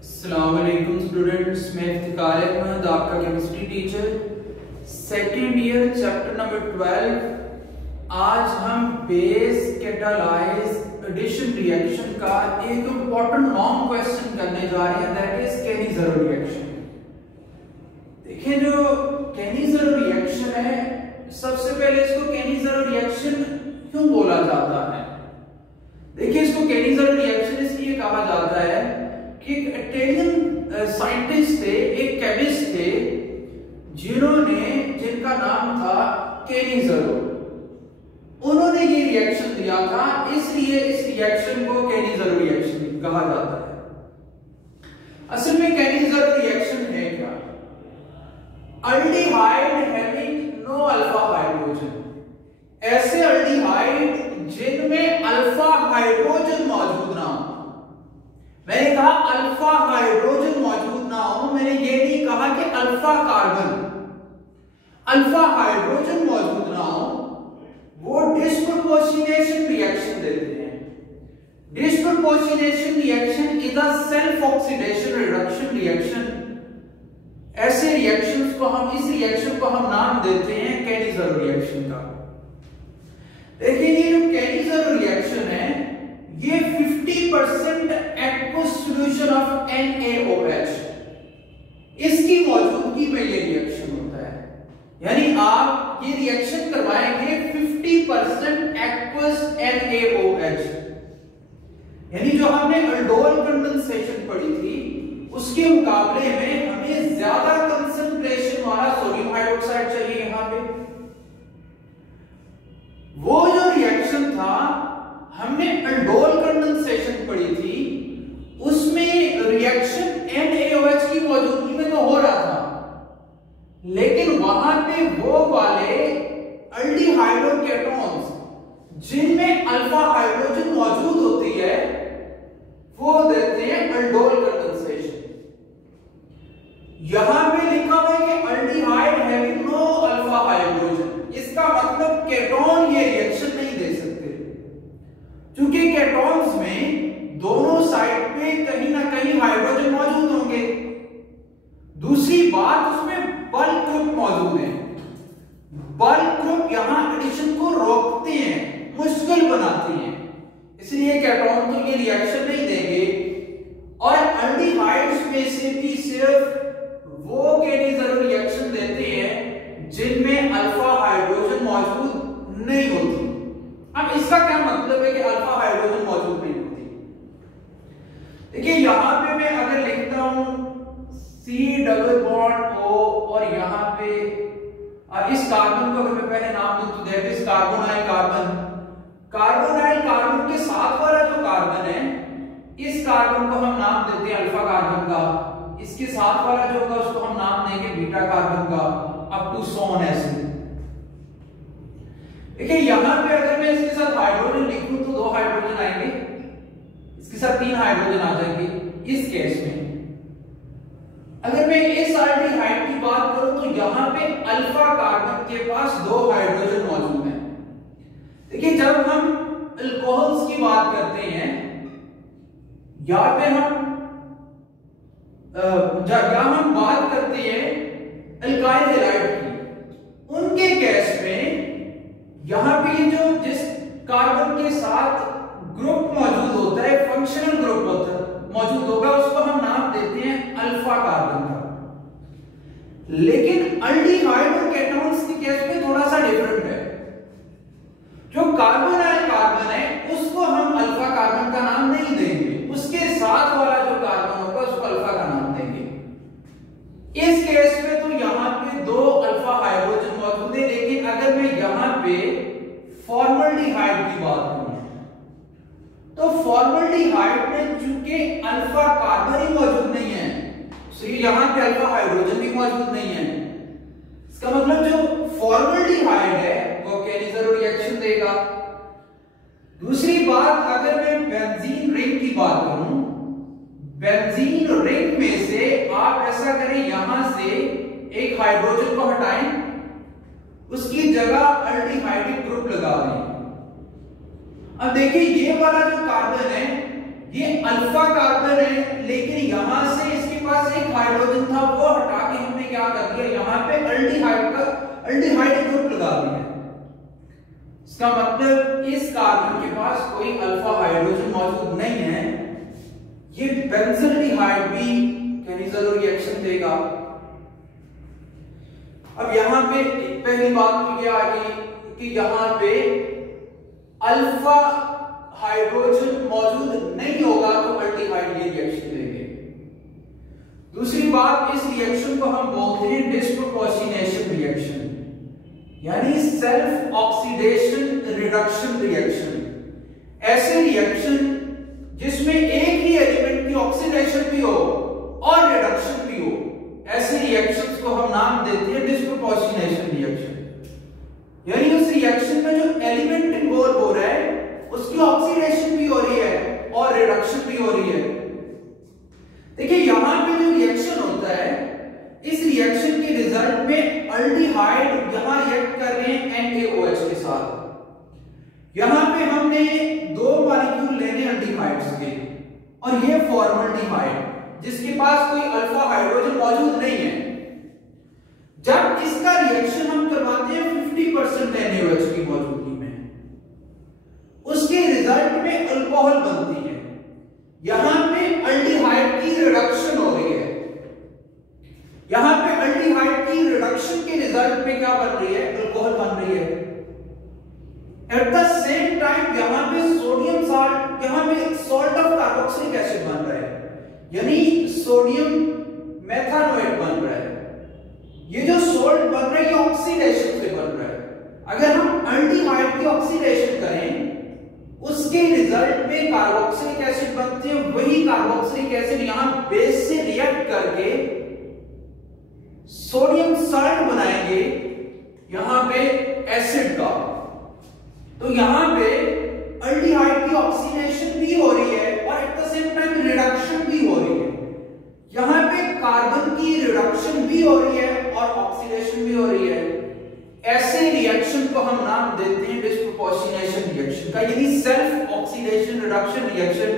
अस्सलाम वालेकुम स्टूडेंट्स, मैं इफ्तिकार अहमद आपका chemistry teacher second year chapter number 12। आज हम बेस कैटालाइज एडिशन रिएक्शन का एक इंपॉर्टेंट लॉन्ग क्वेश्चन करने जा रहे हैं, दैट इज केनी-ज़ेरो रिएक्शन। देखिए जो केनी-ज़ेरो रिएक्शन है, सबसे पहले इसको केनी-ज़ेरो रिएक्शन क्यों बोला जाता है। देखिए इसको केनी-ज़ेरो रिएक्शन इसलिए कहा जाता है कि एक इटालियन साइंटिस्ट थे, एक केमिस्ट थे, जिनका नाम था केनी-ज़ेरो। उन्होंने ये रिएक्शन दिया था, इसलिए इस रिएक्शन को केनी-ज़ेरो रिएक्शन कहा जाता है। असल में केनी-ज़ेरो रिएक्शन है क्या? Aldehyde having no alpha hydrogen, ऐसे अल्डिहाइड जिनमें अल्फा हाइड्रोजन मौजूद ना हो। मैंने कहा अल्फा हाइड्रोजन मौजूद ना हो, मैंने ये नहीं कहा कि अल्फा कार्बन, अल्फा हाइड्रोजन मौजूद ना हो, वो डिस्प्रोपोर्शनेशन रिएक्शन देते हैं। Disproportionation reaction is a self oxidation reduction reaction. ऐसे रिएक्शंस को हम, इस रिएक्शन को हम नाम देते हैं केनी-ज़ेरो रिएक्शन का। देखिए ये जो केनी-ज़ेरो रिएक्शन है, ये 50% एक्वस सॉल्यूशन ऑफ NaOH, इसकी मौजूदगी में ये रिएक्शन होता है। यानी आप ये रिएक्शन करवाएंगे 50% एक्वस NaOH। यानी जो हमने अल्डोल कंडेंसेशन पढ़ी थी, उसके मुकाबले में हमें ज्यादा कंसंट्रेशन वाला सोडियम हाइड्रोक्साइड चाहिए। यहां पे वो जो रिएक्शन था, हमने अल्डोल कंडेंसेशन पढ़ी थी, उसमें रिएक्शन NaOH की मौजूदगी में तो हो रहा था, लेकिन वहां पे वो वाले अल्डिहाइड और केटोन्स जिनमें अल्फा हाइड्रोजन मौजूद होती है, वो देते हैं अल्डोल कंडेंसेशन। यहां पे लिखा हुआ है कि aldehyde having no alpha hydrogen, इसका मतलब केटोन ये रिएक्शन नहीं दे सकते, क्योंकि केटोन्स में दोनों साइड पे कहीं ना कहीं हाइड्रोजन मौजूद होंगे। दूसरी बात, उसमें बल्क ग्रुप मौजूद है। बल्क ग्रुप यहां एडिशन को रोकते हैं, मुश्किल बनाते हैं, इसलिए केटोन तो ये रिएक्शन नहीं देंगे। और अल्डिहाइड्स में से भी सिर्फ वो केनी-ज़ेरो रिएक्शन देते हैं जिनमें अल्फा हाइड्रोजन मौजूद नहीं होती। अब इसका क्या मतलब है कि अल्फा हाइड्रोजन मौजूद नहीं होती? देखिए यहां पे मैं अगर लिखता हूं C डबल बॉन्ड O, और यहां पे इस कार्बन को अगर मैं पहले नाम दूं तो that is carbonyl carbon. Carbonyl carbon के साथ वाला जो कार्बन है, इस कार्बन को हम नाम देते हैं अल्फा कार्बन का, इसके साथ वाला जो होगा उसको हम नाम देंगे बीटा कार्बन का, अप टू सो ऑन ऐसे। देखिए यहां पे अगर मैं इसके साथ हाइड्रोजन लिखूं तो 2 हाइड्रोजन आएंगे, इसके साथ 3 हाइड्रोजन आ जाएंगे। इस केस में अगर मैं इस अल्डिहाइड की बात करूं तो यहां पे अल्फा कार्बन के पास 2 हाइड्रोजन मौजूद हैं। देखिए जब हम अल्कोहल्स की बात करते हैं, या पे हम बात करते हैं अल्काइल हैलाइड की, उनके केस में यहां पे जो जिस कार्बन के साथ ग्रुप मौजूद होता है, फंक्शनल ग्रुप होता है मौजूद होगा, उसको हम नाम देते हैं अल्फा कार्बन का। लेकिन अल्डिहाइड और केटोन्स के केस में थोड़ा सा डिफरेंट है। जो कार्बोनाइल कार्बन है उसको हम अल्फा कार्बन का नाम नहीं देंगे, उसके साथ वाला जो कार्बन होगा उसको अल्फा का नाम देंगे। इस केस में तो यहां पे 2 अल्फा हाइड्रोजन मौजूद है। लेकिन अगर मैं यहां पे फॉर्मल्डिहाइड की बात करूं तो फॉर्मल्डिहाइड में चूंकि अल्फा कार्बन ही मौजूद नहीं है, तो यहां पे अल्फा हाइड्रोजन भी मौजूद नहीं है। इसका मतलब जो फॉर्मल्डिहाइड है वो केनी-ज़ेरो रिएक्शन देगा। दूसरी बात, अगर मैं बेंजीन रिंग की बात करूं, बेंजीन रिंग में से आप ऐसा करें, यहां से एक हाइड्रोजन को हटाएं, उसकी जगह अल्डिहाइडिक ग्रुप लगा दें। अब देखिए ये वाला जो कार्बन है, ये अल्फा कार्बन है, लेकिन यहां से हाइड्रोजन था वो हटा के हमने क्या कर दिया, यहाँ पे अल्डिहाइड ग्रुप लगा दिया। इसका मतलब इस कार्बन के पास कोई अल्फा हाइड्रोजन मौजूद नहीं है, ये बेंजल्डिहाइड भी कहीं जरूर रिएक्शन देगा। अब यहाँ पे पहली बात तो ये आ गई कि यहाँ पे अल्फा हाइड्रोजन मौजूद नहीं होगा तो अल्डिहाइड ये रिएक्शन देंगे। दूसरी बात, इस रिएक्शन को हम बोलते हैं डिस्प्रोपोर्शनेशन रिएक्शन, यानी सेल्फ ऑक्सीडेशन रिडक्शन रिएक्शन। ऐसे रिएक्शन जिसमें एक ही एलिमेंट की ऑक्सीडेशन भी हो और रिडक्शन भी हो, ऐसे रिएक्शंस को हम नाम देते हैं डिस्प्रोपोर्शनेशन रिएक्शन। यानी उस रिएक्शन में जो एलिमेंट इन्वॉल्व हो रहा है उसकी ऑक्सीडेशन भी हो रही है और रिडक्शन भी हो रही है। देखिए यहां पे जो रिएक्शन होता है, इस रिएक्शन के रिजल्ट में अल्डिहाइड यहां रिएक्ट कर रहे हैं NaOH के साथ। यहां पे हमने दो मॉलिक्यूल लेने अल्डिहाइड्स के और ये फॉर्मल्डिहाइड जिसके पास कोई अल्फा हाइड्रोजन मौजूद नहीं है। जब इसका रिएक्शन हम करवाते हैं 50% NaOH की मौजूदगी में, उसके रिजल्ट में अल्कोहल बनती है। यहां पे अल्डिहाइड की रिडक्शन हो रही है, यहां पे अल्डिहाइड की रिडक्शन के रिजल्ट में क्या बन रही है, अल्कोहल बन रही है। एट द सेम टाइम यहां पे सोडियम साल्ट, यहां पे सॉल्ट ऑफ कार्बोक्सिलिक एसिड बन रहा है, यानी सोडियम मेथानोएट बन रहा है। ये जो सॉल्ट बन रहा है ये ऑक्सीडेशन से बन रहा है। अगर हम अल्डिहाइड की ऑक्सीडेशन करें उसके रिजल्ट में कार्बोक्सिलिक एसिड बनते हैं, वही कार्बोक्सिलिक एसिड यहां बेस से रिएक्ट करके सोडियम साल्ट बनाएंगे यहां पे एसिड का। तो यहां पे अल्डिहाइड की ऑक्सीडेशन भी हो रही है और at the same time reduction भी हो रही है। यहां पे कार्बन की रिडक्शन भी हो रही है और ऑक्सीडेशन भी हो रही है। ऐसे रिएक्शन को हम नाम देते हैं डिस्प्रोपोर्शनेशन रिएक्शन का, यानी सेल्फ ऑक्सीडेशन रिडक्शन रिएक्शन।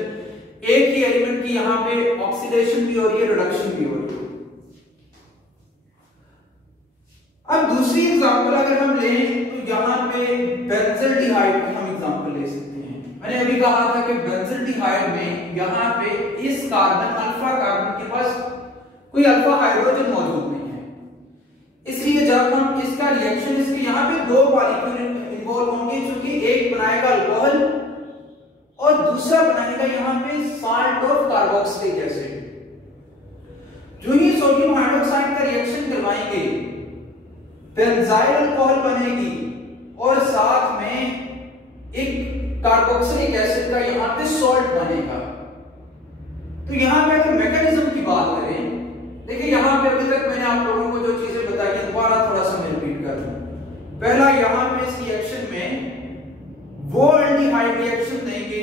एक ही एलिमेंट की यहां पे ऑक्सीडेशन भी हो रही है, रिडक्शन भी हो रही है। अब दूसरी एग्जांपल अगर हम लें तो यहां पे बेंजल्डिहाइड की हम एग्जांपल ले सकते हैं। मैंने अभी कहा था कि बेंजल्डिहाइड में यहां पे इस कार्बन अल्फा कार्बन के पास कोई अल्फा हाइड्रोजन मौजूद नहीं है, इसलिए जब हम इसका रिएक्शन, इसके यहां पे दो मॉलिक्यूल इन्वॉल्व होंगे, चूंकि एक बनाएगा अल्कोहल और दूसरा बनाएगा यहां पे साल्ट ऑफ कार्बोक्सिलिक एसिड। जो ही सोडियम हाइड्रोक्साइड का रिएक्शन करवाएंगे बेंजाइल अल्कोहल बनेगी और साथ में एक कार्बोक्सिलिक एसिड का यहां पे सॉल्ट बनेगा। तो यहां पे अगर मैकेनिज्म की बात करें, देखिए यहां पे अभी तक मैंने आप लोगों को जो चीजें बताई है दोबारा थोड़ा सा मैं रिपीट कर दूं। पहला, यहां पे इस रिएक्शन में वो एल्डिहाइड रिएक्शन देंगे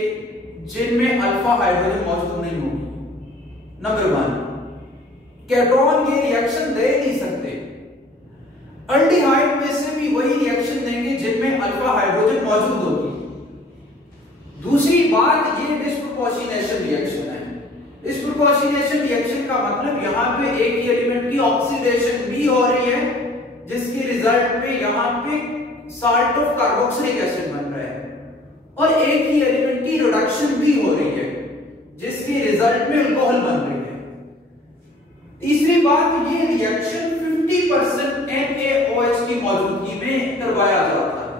जिनमें अल्फा हाइड्रोजन मौजूद नहीं होगी। नंबर 1, केटोन ये रिएक्शन दे नहीं सकते। अल्डिहाइड में से भी वही रिएक्शन देंगे जिनमें अल्फा हाइड्रोजन मौजूद होगी। दूसरी बात, ये डिस्प्रोपोर्शनेशन रिएक्शन है। डिस्प्रोपोर्शनेशन रिएक्शन का मतलब यहां पे एक ही एलिमेंट की ऑक्सीडेशन भी हो रही है जिसके रिजल्ट में यहां पे साल्ट ऑफ कार्बोक्सिलिक एसिड बन रहा है, और एक ही एलिमेंट की रिडक्शन भी हो रही है जिसके रिजल्ट में अल्कोहल बन रही है। तीसरी बात, ये रिएक्शन 50% NaOH की मौजूदगी में करवाया जाता है।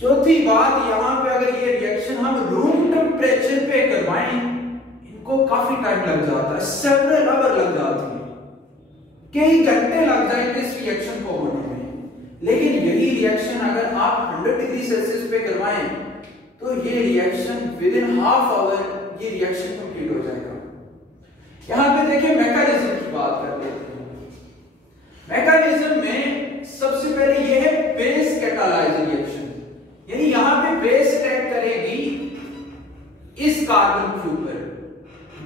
चौथी बात, यहां पे अगर ये रिएक्शन हम रूम टेम्परेचर पे करवाएं, इनको काफी टाइम लग जाता है, सेवरल आवर लग जाती है, कई घंटे लग जाएंगे इस रिएक्शन को होने में। लेकिन यही रिएक्शन अगर आप 100 डिग्री सेल्सियस पे करवाएं तो ये reaction with in half hour ये रिएक्शन कंप्लीट हो जाएगा। यहां पे देखिए मैकेनिज्म की बात कर लेते हैं। मैकेनिज्म में सबसे पहले ये है बेस कैटालाइज रिएक्शन, यानी यहां पे बेस अटैक करेगी इस कार्बन के ऊपर,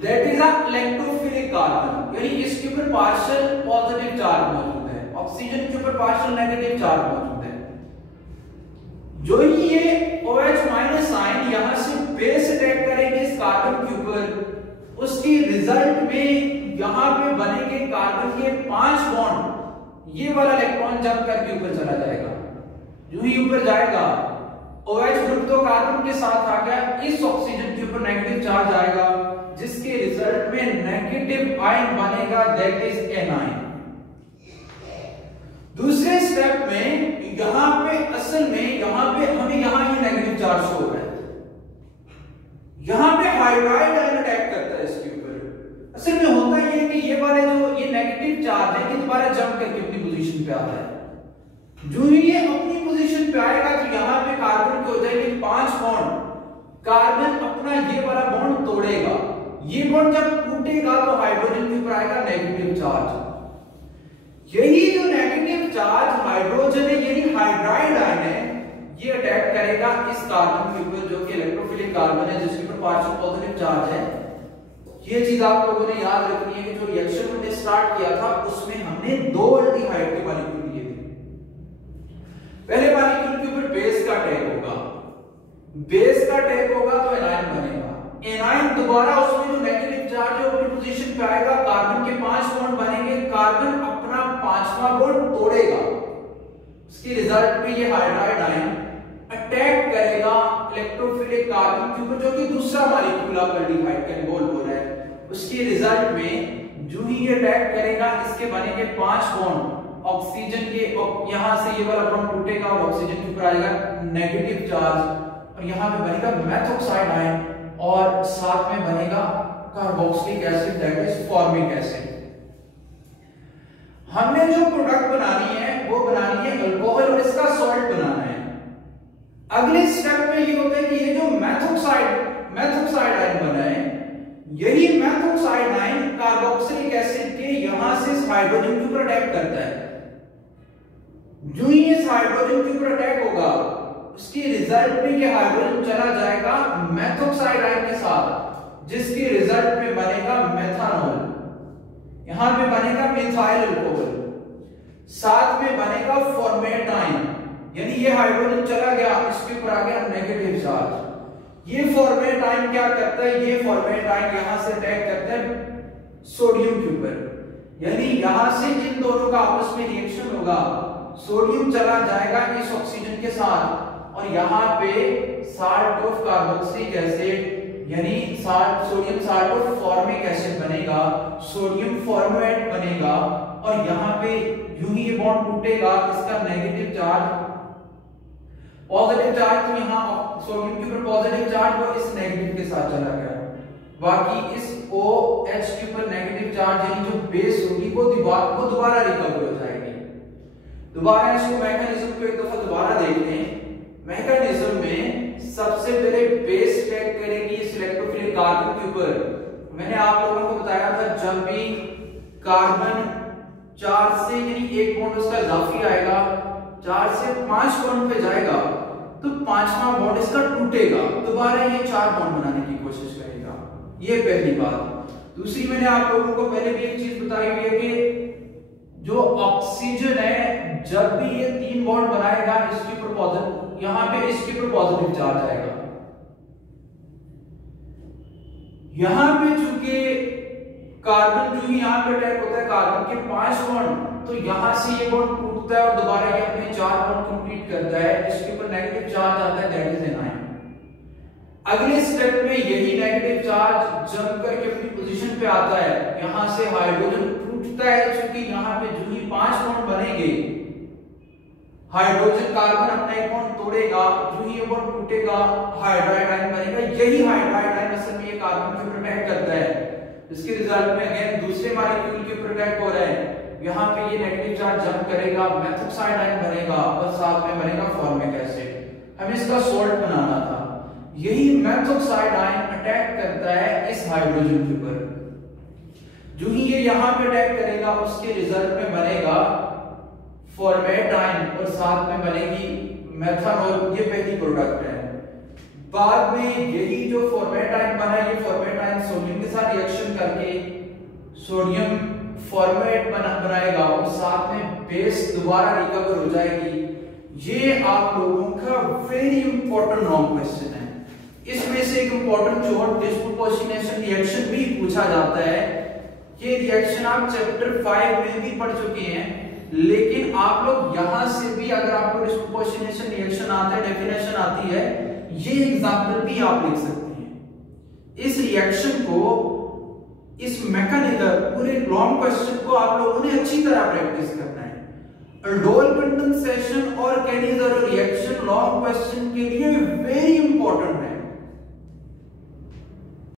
that is a electrophilic carbon, यानी इसके ऊपर पार्शियल पॉजिटिव चार्ज मौजूद है, ऑक्सीजन के ऊपर पार्शियल नेगेटिव चार्ज मौजूद है। जो ही ये OH- आयन यहां से बेस अटैक करेगी इस कार्बन के ऊपर, उसके रिजल्ट में यहां पे बनेंगे कार्बन के 5 बॉन्ड, ये वाला इलेक्ट्रॉन जंप करके ऊपर चला जाएगा। जो ही ऊपर जाएगा OH ग्रुप तो कार्बन के साथ आ गया, इस ऑक्सीजन के ऊपर नेगेटिव चार्ज आएगा, जिसके रिजल्ट में नेगेटिव आयन बनेगा, दैट इज एनायन। दूसरे स्टेप में यहां पे असल में यहां पे हमें यहां ये नेगेटिव चार्ज शो हो रहा है, यहां पे हाइड्राइड आयन अटैक करता है इसके ऊपर। असल में होता ये है कि ये वाले जो ये नेगेटिव चार्ज है ये दोबारा जंप करके अपनी पोजीशन पे आता है। जो ही ये अपनी पोजीशन पे आएगा तो यहां पे कार्बन के हो जाएंगे 5 बॉन्ड, कार्बन अपना ये वाला बॉन्ड तोड़ेगा, ये बॉन्ड जब टूटेगा तो हाइड्रोजन के ऊपर आएगा नेगेटिव चार्ज। यही जो नेगेटिव चार्ज हाइड्रोजन है यानी हाइड्राइड आयन है, ये अटैक करेगा इस कार्बन के ऊपर जो कि इलेक्ट्रोफिलिक कार्बन है, जिसके ऊपर पार्शियल पॉजिटिव चार्ज है। ये चीज आप लोगों ने याद रखनी है कि जो रिएक्शन हमने स्टार्ट किया था उसमें हमने 2 एल्डिहाइड के मॉलिक्यूल लिए थे। पहले मॉलिक्यूल के ऊपर बेस का अटैक होगा, बेस का अटैक होगा तो एनायन बनेगा, एनायन दोबारा उसमें जो नेगेटिव चार्ज है अपनी पोजीशन पे आएगा, कार्बन के 5 बॉन्ड बनेंगे, कार्बन अपना 5वां बॉन्ड तोड़ेगा, उसके रिजल्ट में ये हाइड्राइड आयन अटैक करेगा इलेक्ट्रोफिलिक कार्बन के ऊपर जो कि दूसरा मॉलिक्यूल ऑफ एल्डिहाइड का इन्वॉल्व हो रहा है। उसके रिजल्ट में जो ही ये अटैक करेगा इसके बनेंगे 5 बॉन्ड ऑक्सीजन के, यहां से ये वाला बॉन्ड टूटेगा और ऑक्सीजन के ऊपर आएगा नेगेटिव चार्ज और यहां पे बनेगा मेथॉक्साइड आयन और साथ में बनेगा carboxylic acid that is formic acid. हमने जो प्रोडक्ट बनानी है वो बनानी है अल्कोहल और इसका सॉल्ट बनाना है। अगले स्टेप में ये होता है कि ये जो मेथॉक्साइड आयन बना है, यही मेथॉक्साइड आयन कार्बोक्सिलिक एसिड के यहां से इस हाइड्रोजन के ऊपर अटैक करता है। जो ही इस हाइड्रोजन के ऊपर अटैक होगा उसके रिजल्ट में ये हाइड्रोजन चला जाएगा मेथॉक्साइड आयन के साथ, जिसके रिजल्ट में बनेगा मेथानॉल, यहां पे बनेगा मिथाइल अल्कोहल, साथ में बनेगा फॉर्मेटाइन, यानी ये हाइड्रोजन चला गया इसके ऊपर आ गया नेगेटिव चार्ज। ये फॉर्मेटाइन क्या करता है, ये फॉर्मेटाइन यहां से अटैक करता है सोडियम के ऊपर, यानी यहां से इन दोनों का आपस में रिएक्शन होगा, सोडियम चला जाएगा इस ऑक्सीजन के साथ और यहां पे साल्ट ऑफ कार्बोक्सिलिक एसिड यानी sodium salt of formic acid बनेगा, सोडियम फॉर्मेट बनेगा और यहां पे यूं ही ये बॉन्ड टूटेगा, इसका नेगेटिव चार्ज पॉजिटिव चार्ज, तो यहां सोडियम के ऊपर पॉजिटिव चार्ज वो इस नेगेटिव के साथ चला गया, बाकी इस OH के ऊपर नेगेटिव चार्ज यानी जो बेस होगी वो दोबारा रिकवर हो जाएगी। दोबारा इसको मैकेनिज्म को एक दफा दोबारा देखते हैं। मैकेनिज्म में सबसे पहले बेस अटैक करेगी इस इलेक्ट्रोफिलिक कार्बन के ऊपर। मैंने आप लोगों को बताया था जब भी कार्बन 4 से यानी एक बॉन्ड उसका इजाफी आएगा 4 से 5 बॉन्ड पे जाएगा तो 5वां बॉन्ड इसका टूटेगा, दोबारा ये 4 बॉन्ड बनाने की कोशिश करेगा। ये पहली बात। दूसरी मैंने आप लोगों को पहले भी एक चीज बताई हुई है कि जो ऑक्सीजन है जब भी ये 3 बॉन्ड बनाएगा इसके ऊपर पॉजिटिव, यहां पे इसके ऊपर पॉजिटिव चार्ज आएगा, यहां पे चूंकि कार्बन जो यहां पे अटैक होता है कार्बन के 5 बॉन्ड, तो यहां से ये बॉन्ड टूटता है और दोबारा ये अपने 4 बॉन्ड कंप्लीट करता है, इसके ऊपर नेगेटिव चार्ज आता है दैट इज एनायन। अगले स्टेप में यही नेगेटिव चार्ज जंप करके अपनी पोजीशन पे आता है, यहां से हाइड्रोजन टूटता है, क्योंकि यहां पे जो ही 5 बॉन्ड बनेंगे हाइड्रोजन कार्बन अपना एक बॉन्ड तोड़ेगा, जो ही ये बॉन्ड टूटेगा हाइड्राइड आयन बनेगा। यही हाइड्राइड आयन असल में ये कार्बन के ऊपर अटैक करता है, इसके रिजल्ट में अगेन दूसरे मॉलिक्यूल के ऊपर अटैक हो रहा है, यहां पे ये नेगेटिव चार्ज जंप करेगा, मेथॉक्साइड आयन बनेगा और साथ में बनेगा फॉर्मिक एसिड। हमें इसका सॉल्ट बनाना था, यही मेथॉक्साइड आयन अटैक करता है इस हाइड्रोजन के ऊपर, जो ही ये यहां पे अटैक करेगा उसके रिजल्ट में बनेगा फॉर्मेट आयन और साथ में बनेगी मेथानॉल। ये पहली प्रोडक्ट है। बाद में यही जो फॉर्मेट आयन बना है, ये फॉर्मेट आयन सोडियम के साथ रिएक्शन करके सोडियम फॉर्मेट बनाएगा और साथ में बेस दोबारा रिकवर हो जाएगी। ये आप लोगों का वेरी इंपॉर्टेंट लॉन्ग क्वेश्चन है, इसमें से एक इंपॉर्टेंट जो डिस्प्रोपोर्शनेशन रिएक्शन भी पूछा जाता है। ये रिएक्शन आप चैप्टर 5 में भी पढ़ चुके हैं, लेकिन आप लोग यहां से भी अगर आपको डिस्प्रोपोर्शनेशन रिएक्शन आता है, डेफिनेशन आती है, ये एग्जांपल भी आप लिख सकते हैं। इस रिएक्शन को, इस मैकेनिज्म, पूरे लॉन्ग क्वेश्चन को आप लोगों ने अच्छी तरह प्रैक्टिस करना है। aldol कंडेंसेशन और कैनिज़रो रिएक्शन लॉन्ग क्वेश्चन के लिए वेरी इंपॉर्टेंट है।